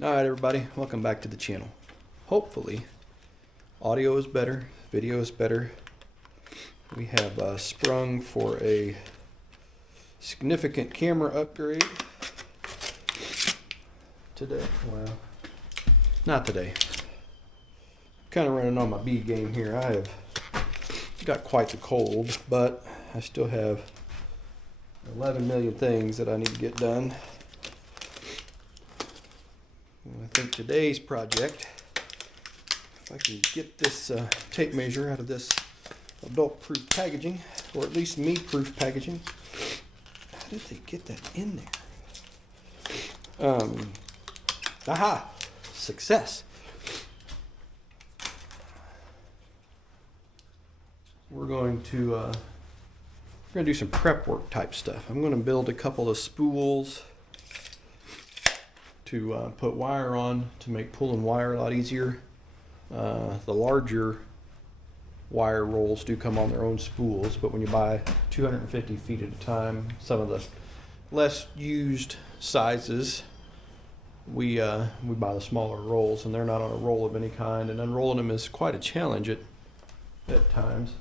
Alright everybody, welcome back to the channel. Hopefully, audio is better, video is better. We have sprung for a significant camera upgrade today. Well, not today. Kind of running on my B game here. I have got quite the cold, but I still have 11 million things that I need to get done. I think today's project, if I can get this tape measure out of this adult-proof packaging, or at least me-proof packaging. How did they get that in there? Aha! Success! We're going to do some prep work type stuff. I'm going to build a couple of spools to put wire on to make pulling wire a lot easier. The larger wire rolls do come on their own spools, but when you buy 250 feet at a time, some of the less used sizes, we buy the smaller rolls, and they're not on a roll of any kind, and unrolling them is quite a challenge at times.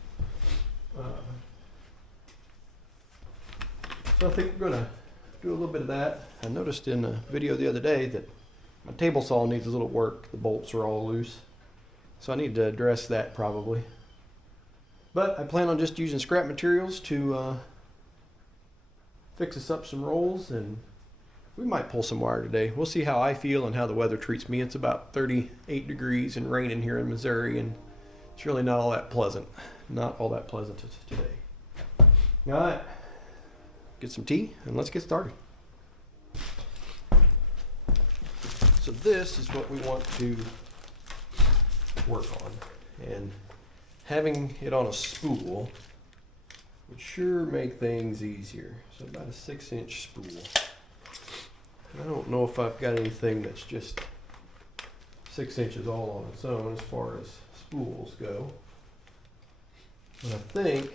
So I think we're going to do a little bit of that. I noticed in a video the other day that my table saw needs a little work. The bolts are all loose. So I need to address that probably. But I plan on just using scrap materials to fix us up some rolls, and we might pull some wire today. We'll see how I feel and how the weather treats me. It's about 38 degrees and raining here in Missouri, and it's really not all that pleasant. Not all that pleasant today. All right. Get some tea and let's get started. So this is what we want to work on, and having it on a spool would sure make things easier. So about a 6-inch spool. I don't know if I've got anything that's just 6 inches all on its own as far as spools go, but I think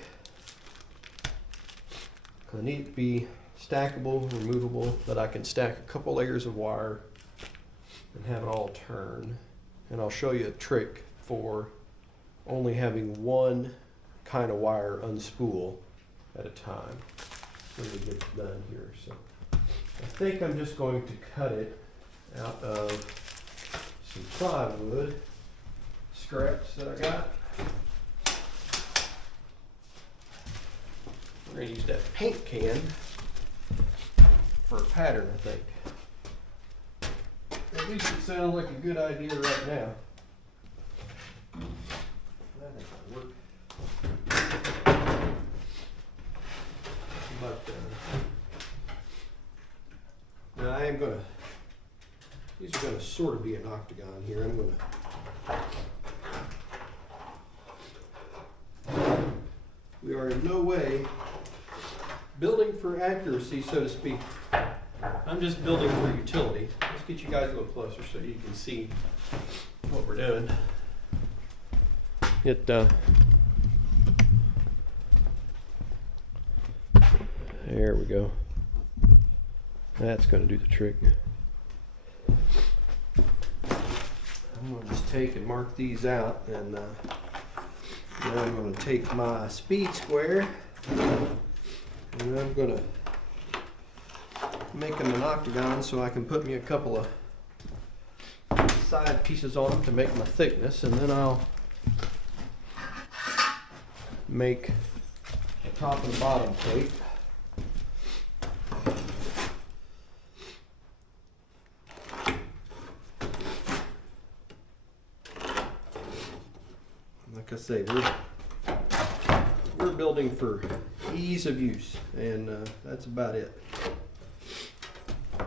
I need it to be stackable, removable, that I can stack a couple layers of wire and have it all turn. And I'll show you a trick for only having one kind of wire unspool at a time when we get it done here. So I think I'm just going to cut it out of some plywood scraps that I got. We're going to use that paint can for a pattern, I think. At least it sounds like a good idea right now. That ain't gonna work. But now I am going to, these are going to sort of be an octagon here. I'm going to, we are in no way building for accuracy, so to speak. I'm just building for utility. Let's get you guys a little closer so you can see what we're doing. There we go. That's going to do the trick. I'm going to just take and mark these out, and then I'm going to take my speed square and I'm going to make them an octagon so I can put me a couple of side pieces on them to make my thickness, and then I'll make the top and the bottom tape. Like I say, we're building for ease of use, and that's about it. I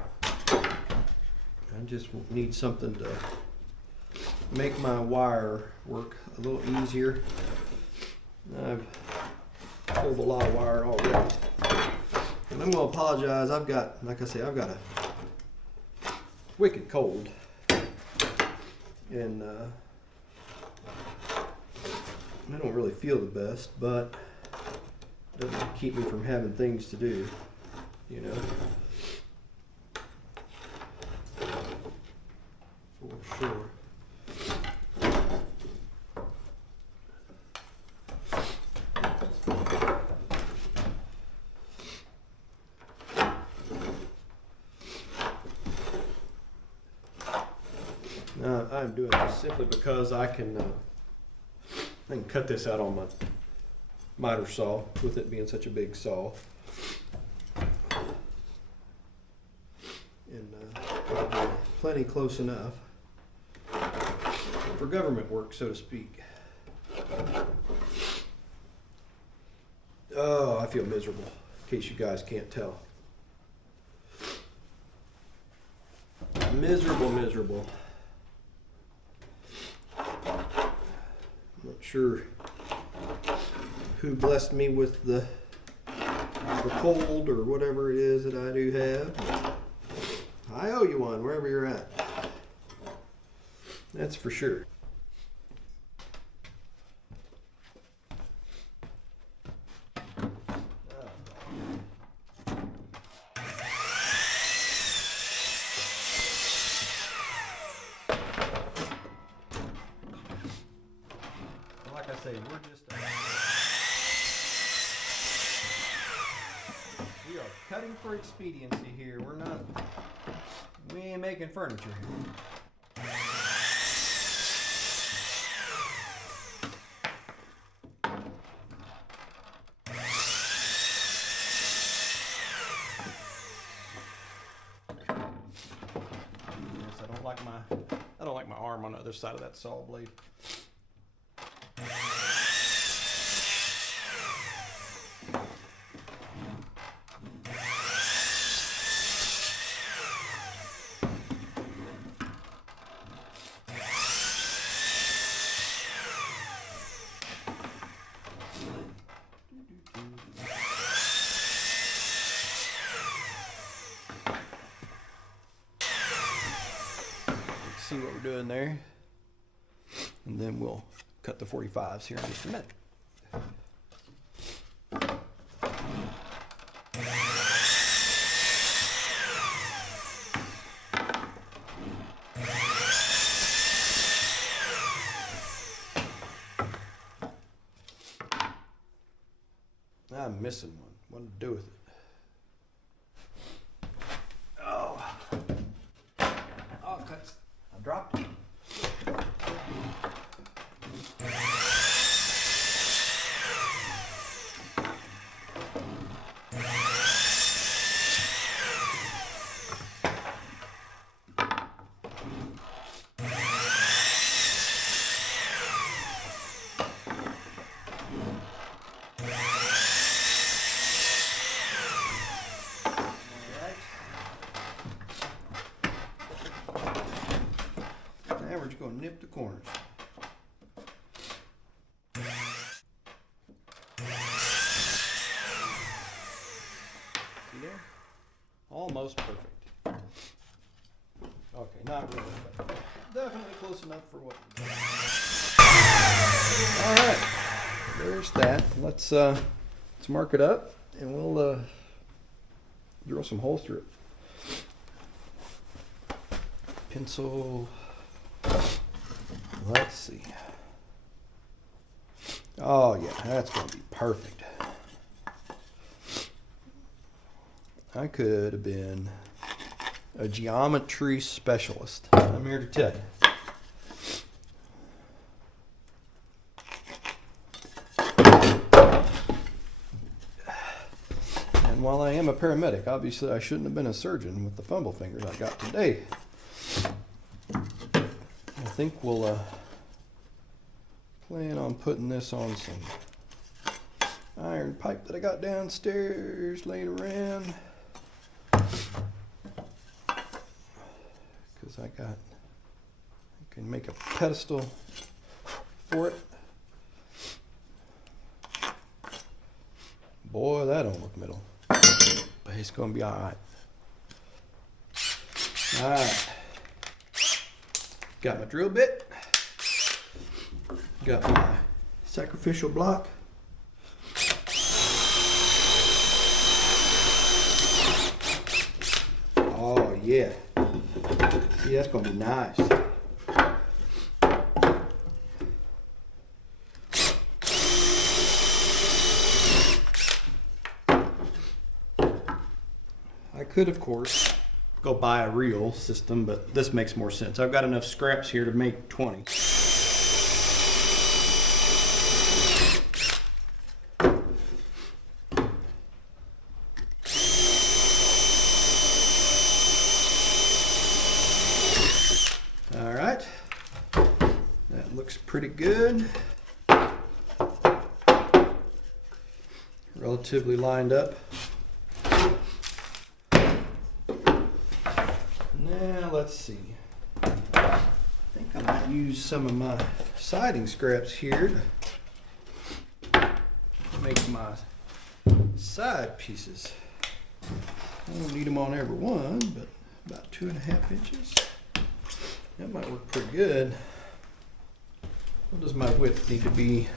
just need something to make my wire work a little easier. I've pulled a lot of wire already, and I'm going to apologize. I've got a wicked cold, and I don't really feel the best, but it doesn't keep me from having things to do, you know. for sure. I'm doing this simply because I can cut this out on my miter saw with it being such a big saw. And it'll be plenty close enough for government work, so to speak. Oh, I feel miserable, in case you guys can't tell. Miserable, miserable. Not sure who blessed me with the cold or whatever it is that I do have. I owe you one wherever you're at. That's for sure. Like I say, we are cutting for expediency here. We ain't making furniture. Yes, I don't like my arm on the other side of that saw blade. See what we're doing there, and then we'll cut the 45s here in just a minute. I'm missing one. What to do with it? Oh, cuts. I dropped it. Now we're just going to nip the corners. See there? Almost perfect. Okay, not really, but definitely close enough for what we're doing. All right, there's that. Let's mark it up, and we'll drill some holes through it. Pencil. Let's see. Oh yeah, that's going to be perfect. I could have been a geometry specialist. I'm here to tell you. And while I am a paramedic, obviously I shouldn't have been a surgeon with the fumble fingers I got today. I think we'll plan on putting this on some iron pipe that I got downstairs laying around. Because I can make a pedestal for it. Boy, that don't look middle. But it's going to be all right. All right. Got my drill bit. Got my sacrificial block. Oh yeah. See, that's gonna be nice. Could, of course, go buy a reel system, but this makes more sense. I've got enough scraps here to make 20. All right, that looks pretty good. Relatively lined up. Now let's see. I think I might use some of my siding scraps here to make my side pieces. I don't need them on every one, but about 2.5 inches. That might work pretty good. What does my width need to be?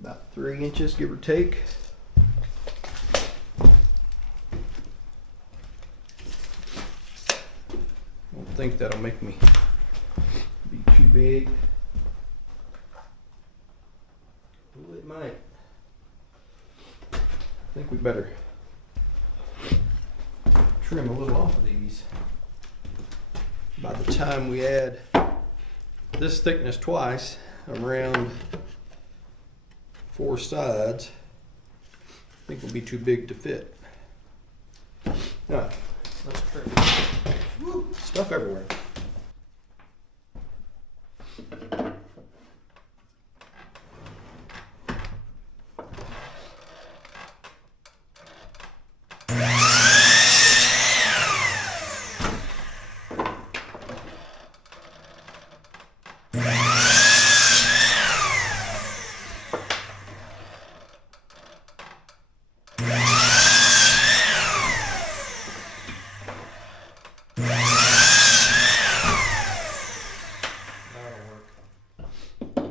About 3 inches, give or take. Don't think that'll make me be too big. Well, it might. I think we better trim a little off of these. By the time we add this thickness twice, around 4 sides, I think will be too big to fit. All right, let's trim. Woo, stuff everywhere.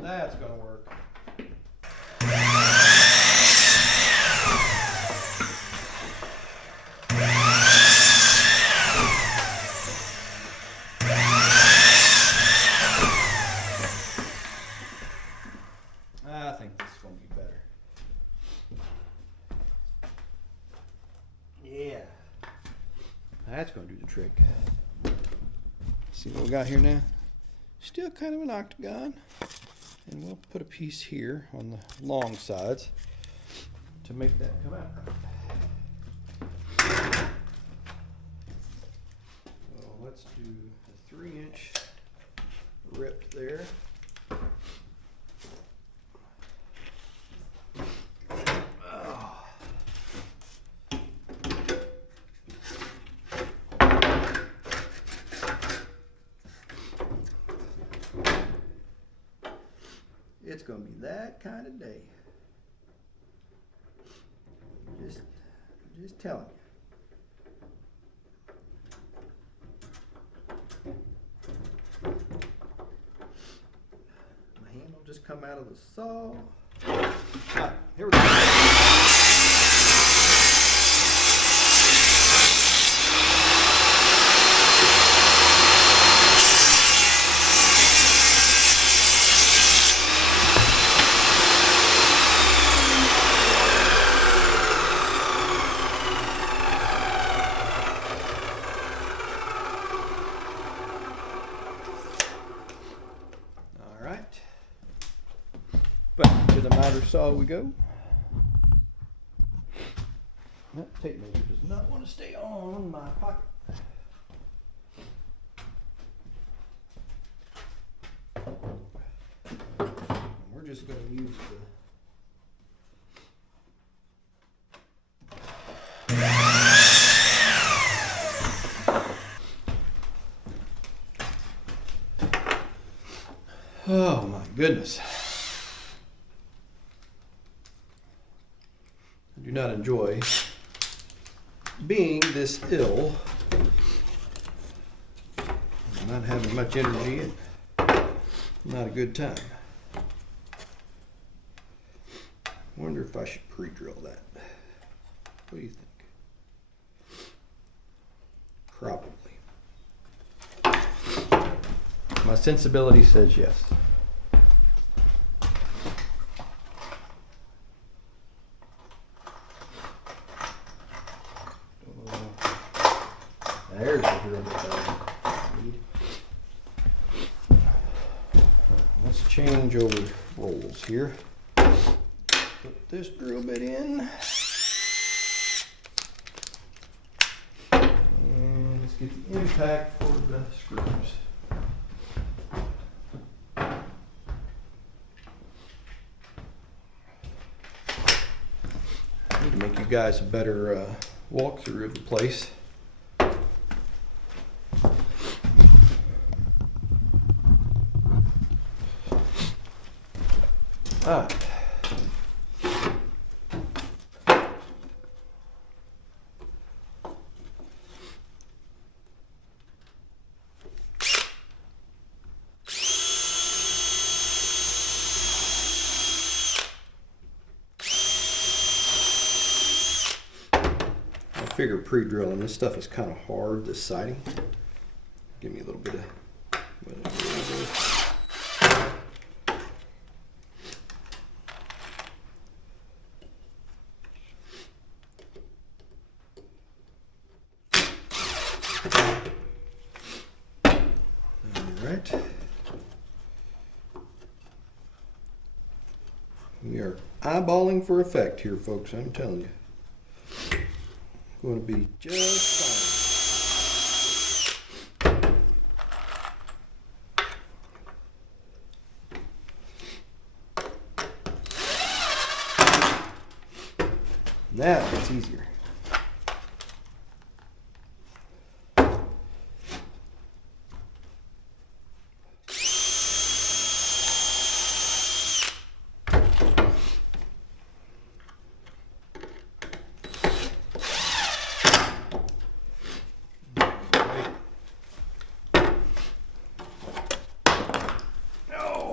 That's gonna work. I think this is gonna be better. Yeah. That's gonna do the trick. See what we got here now? Still kind of an octagon. And we'll put a piece here on the long sides to make that come out right. So let's do a 3-inch rip there. Oh. It's going to be that kind of day. Just telling you. My hand will just come out of the saw. All right, here we go. Back to the miter saw we go. That tape measure does not want to stay on my pocket. We're just going to use the... Oh my goodness. I do not enjoy being this ill, not having much energy, and not a good time. Wonder if I should pre-drill that. What do you think? Probably. My sensibility says yes. There's the drill bit that let's change over rolls here. Put this drill bit in. And let's get the impact for the screws. I need to make you guys a better walkthrough of the place. Ah. I figure pre-drilling this stuff is kind of hard, this siding. Give me a little bit of Alright. We are eyeballing for effect here, folks, I'm telling you. Going to be just fine. Now it's easier.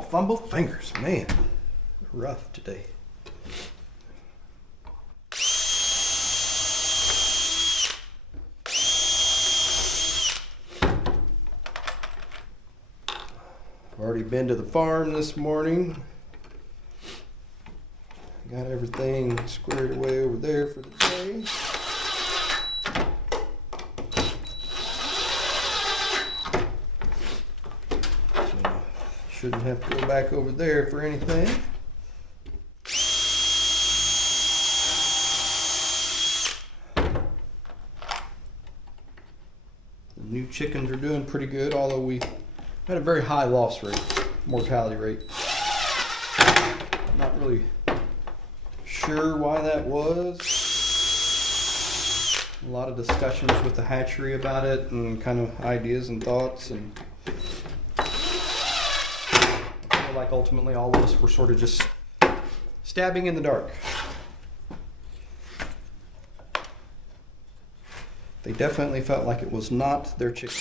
Fumble fingers, man, rough today. I've already been to the farm this morning. Got everything squared away over there for the day. Shouldn't have to go back over there for anything. The new chickens are doing pretty good, although we had a very high loss rate, mortality rate. I'm not really sure why that was. A lot of discussions with the hatchery about it and kind of ideas and thoughts, and like ultimately all of us were sort of just stabbing in the dark. They definitely felt like it was not their chicken.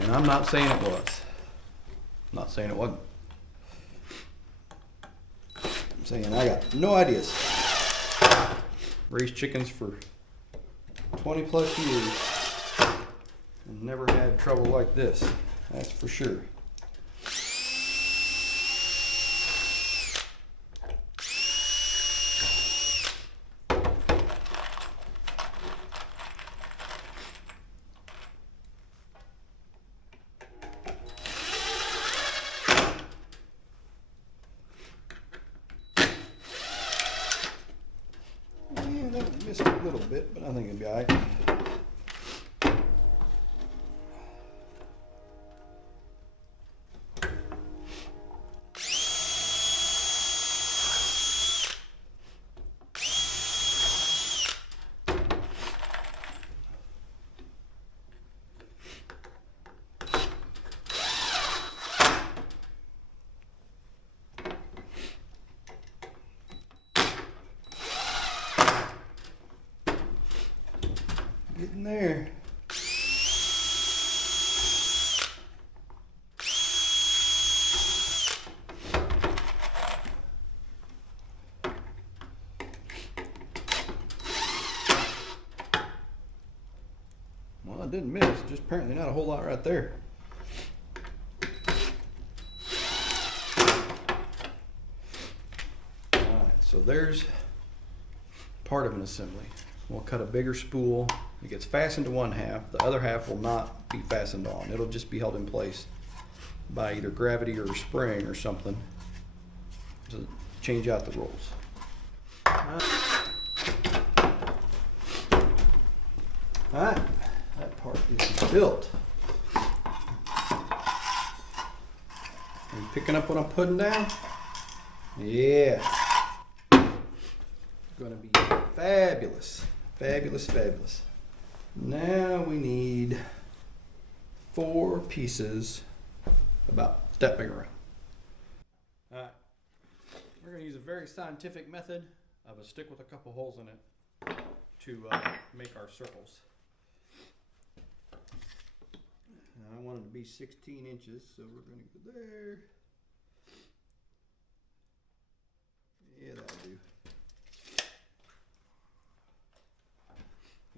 And I'm not saying it was. I'm not saying it wasn't. I'm saying I got no ideas. Raised chickens for 20 plus years and never had trouble like this, that's for sure. Yeah, that missed a little bit, but I think it'll be all right. Getting there. Well, I didn't miss, just apparently not a whole lot right there. Alright, so So there's part of an assembly. We'll cut a bigger spool. It gets fastened to one half. The other half will not be fastened on. It'll just be held in place by either gravity or a spring or something to change out the rolls. Alright, that part is built. Are you picking up what I'm putting down? Yeah. It's gonna be fabulous. Fabulous, fabulous. Now we need 4 pieces about that big around. Alright, we're going to use a very scientific method of a stick with a couple holes in it to make our circles. Now I want it to be 16 inches, so we're going to go there. Yeah, that'll do.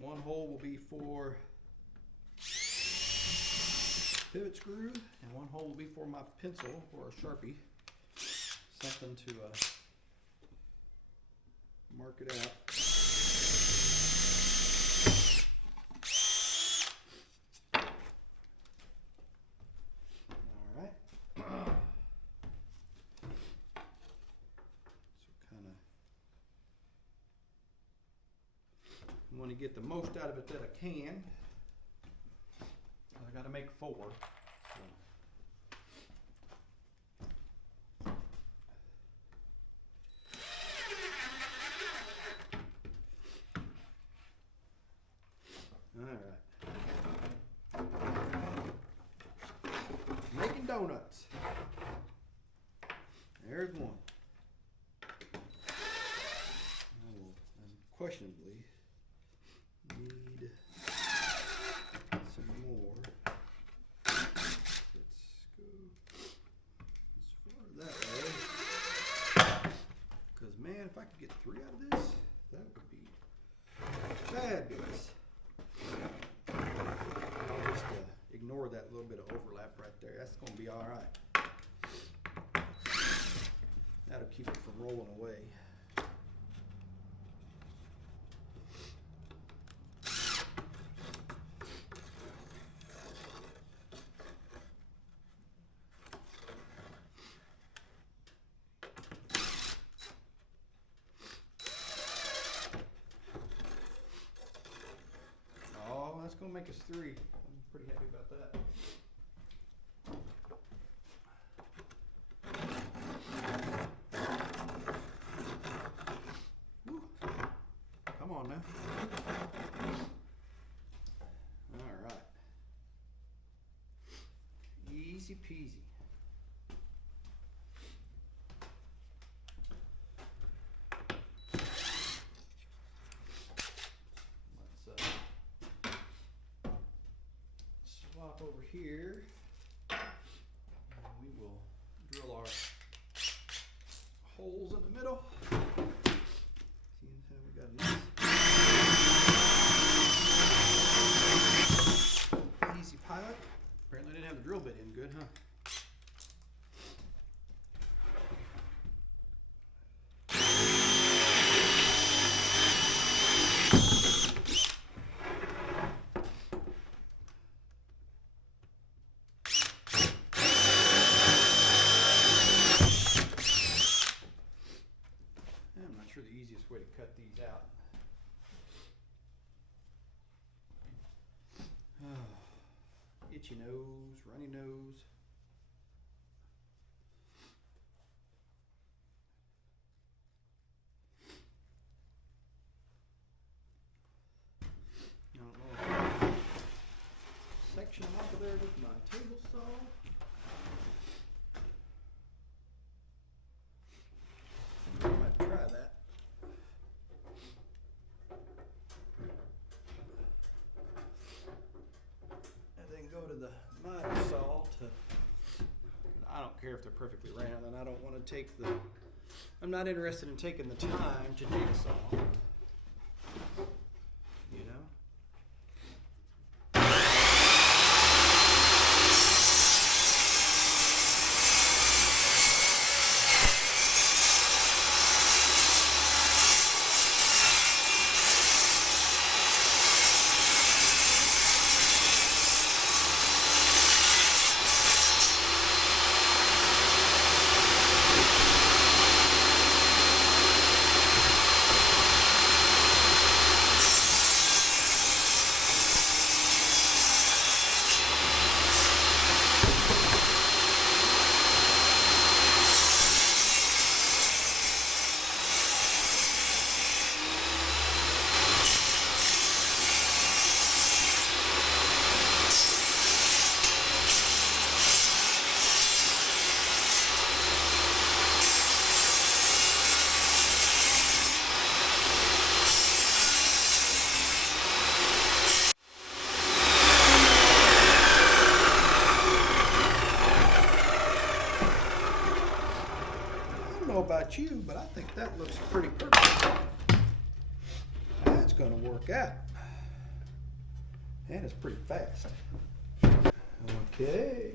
One hole will be for pivot screw, and one hole will be for my pencil or a Sharpie. Something to mark it out. All right. So kind of want to get the most out of it that I can. I got to make 4. All right. Making donuts. There's one. I will unquestionably need some more. Let's go as far that way. Because man, if I could get 3 out of this, that would be fabulous. I'll just ignore that little bit of overlap right there. That's going to be all right. That'll keep it from rolling away. Oh, that's going to make us 3. I'm pretty happy about that. Whew. Come on now. All right. Easy peasy. Swap over here, and we will drill our holes in the middle. See how we got nice easy pilot. Apparently didn't have the drill bit in good, huh? The easiest way to cut these out. Itchy nose, runny nose. I don't know if I can section them off of there with my table saw. I might try that. Go to the miter saw to, I don't care if they're perfectly round, and I don't want to take the, I'm not interested in taking the time to jigsaw, you know. too, but I think that looks pretty perfect. That's gonna work out. And it's pretty fast. Okay.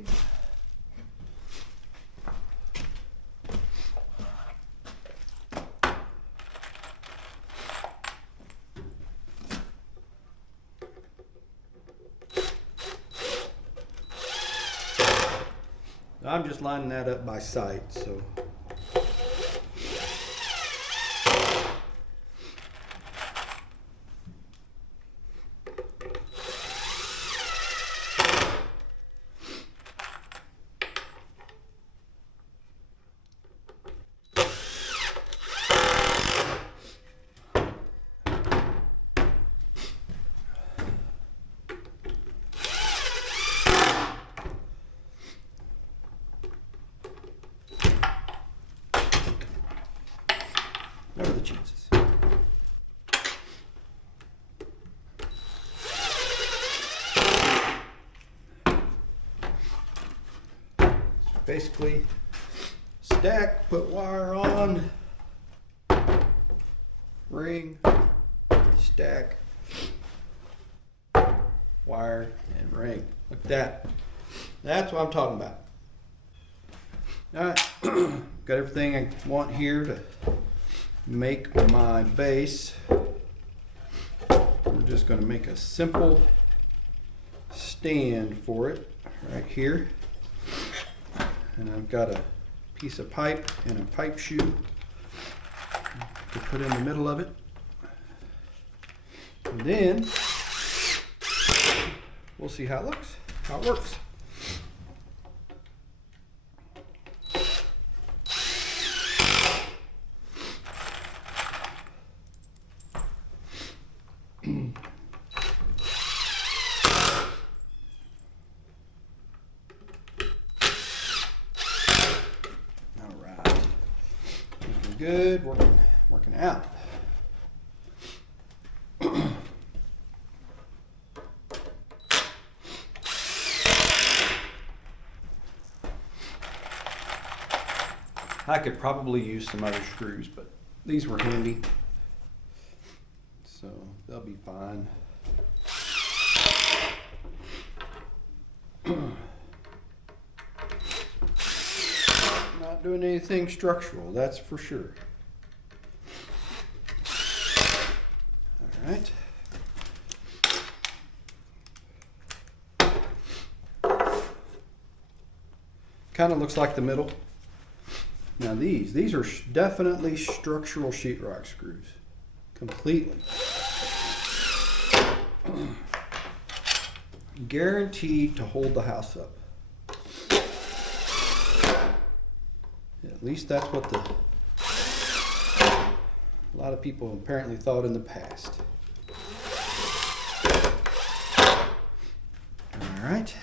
I'm just lining that up by sight, so. What are the chances? Basically, stack, put wire on, ring, stack, wire, and ring. Look at that. That's what I'm talking about. All right, got everything I want here to make my base. We're just going to make a simple stand for it right here. And I've got a piece of pipe and a pipe shoe to put in the middle of it. And then we'll see how it looks, how it works. Good, working out. I could probably use some other screws, but these were handy, so they'll be fine. Not doing anything structural, that's for sure. All right. Kind of looks like the middle. Now these are definitely structural sheetrock screws, completely. Guaranteed to hold the house up. At least that's what a lot of people apparently thought in the past. All right.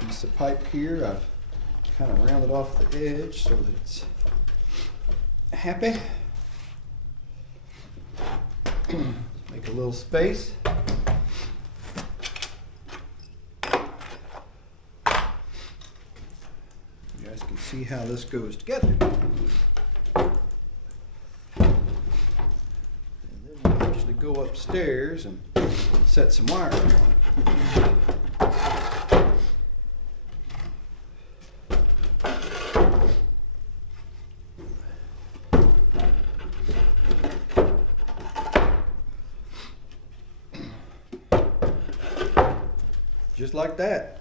Piece of pipe here. I've kind of rounded off the edge so that it's happy. Make a little space. You guys can see how this goes together. And then we'll actually go upstairs and set some wire on it. Just like that.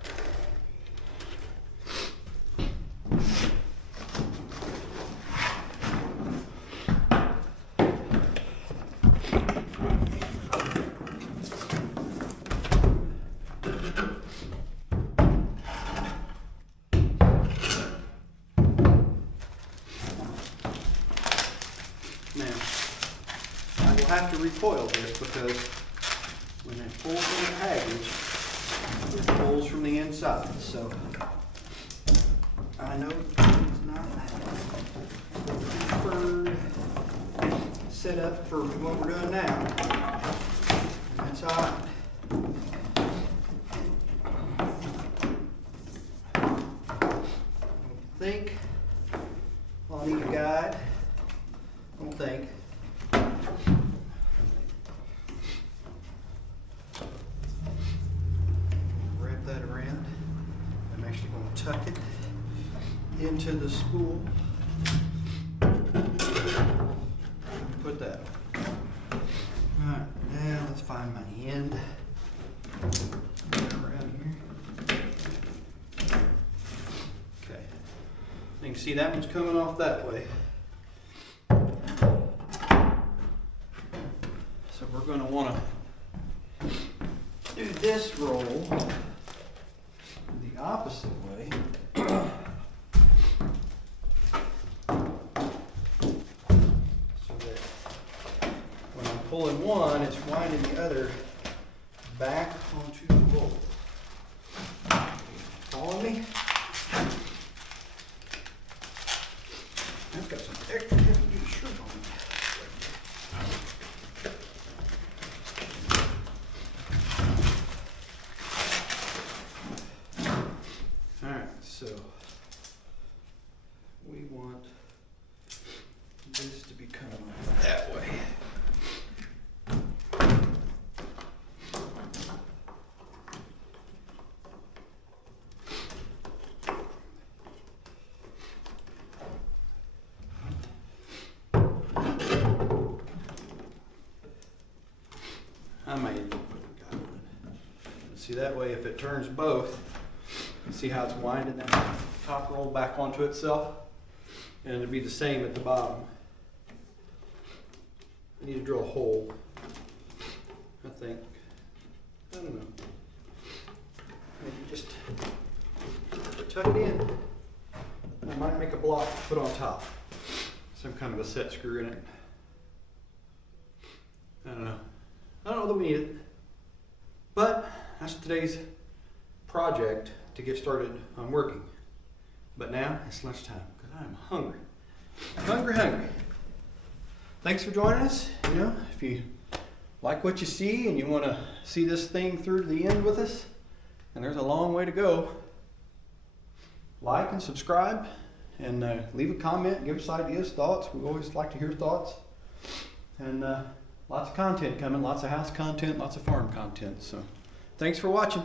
Now, I will have to recoil this because when it pulls from the package, it pulls from the inside, so I know it's not preferred setup for what we're doing now. And that's all right. I think I'll need a guide. I don't think. Wrap that around. I'm actually going to tuck it into the spool. Put that. Alright, now let's find my end. Around here. Okay. You can see that one's coming off that way. So we're going to want to do this roll the opposite way. Pulling one, it's winding the other back onto the bolt. Follow me? I've got some extra heavy duty shirt on me. Alright, so we want this to be coming off that way. I might even put a guide on it. See, that way if it turns both, you see how it's winding that top roll back onto itself? And it'll be the same at the bottom. I need to drill a hole, I think. I don't know. Maybe just tuck it in. I might make a block to put on top. Some kind of a set screw in it. I don't know. I don't know that we need it, but that's today's project to get started on working. But now it's lunchtime because I'm hungry. Hungry. Thanks for joining us. You know, if you like what you see and you want to see this thing through to the end with us, and there's a long way to go, like and subscribe and leave a comment, give us ideas, thoughts. We always like to hear thoughts. And lots of content coming, lots of house content, lots of farm content. So thanks for watching.